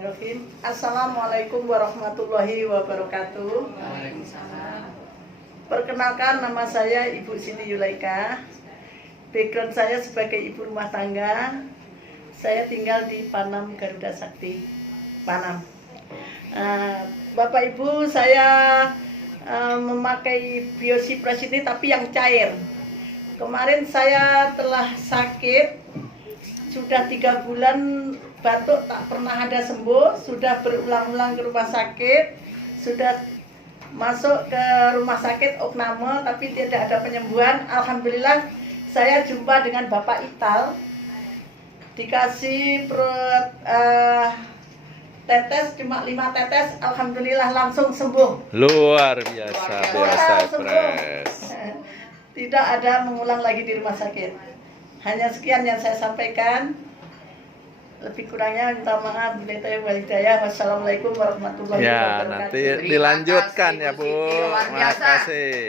Bismillahirrahmanirrahim. Assalamualaikum warahmatullahi wabarakatuh. Waalaikumsalam. Perkenalkan, nama saya Ibu Siti Yulaika. Background saya sebagai ibu rumah tangga. Saya tinggal di Panam, Garuda Sakti, Panam. Bapak Ibu, saya memakai Biosipras ini tapi yang cair. Kemarin saya telah sakit, sudah 3 bulan batuk tak pernah ada sembuh, sudah berulang-ulang ke rumah sakit, sudah masuk ke rumah sakit opname tapi tidak ada penyembuhan. Alhamdulillah saya jumpa dengan Bapak Ital, dikasih tetes cuma 5 tetes, alhamdulillah langsung sembuh. Luar biasa, biasa Sembuh. Pres. Tidak ada mengulang lagi di rumah sakit. Hanya sekian yang saya sampaikan. Lebih kurangnya minta maaf. Wassalamualaikum warahmatullahi Ya, wabarakatuh. nanti dilanjutkan ya Bu. Terima kasih, Bu Siti, luar Terima biasa. kasih.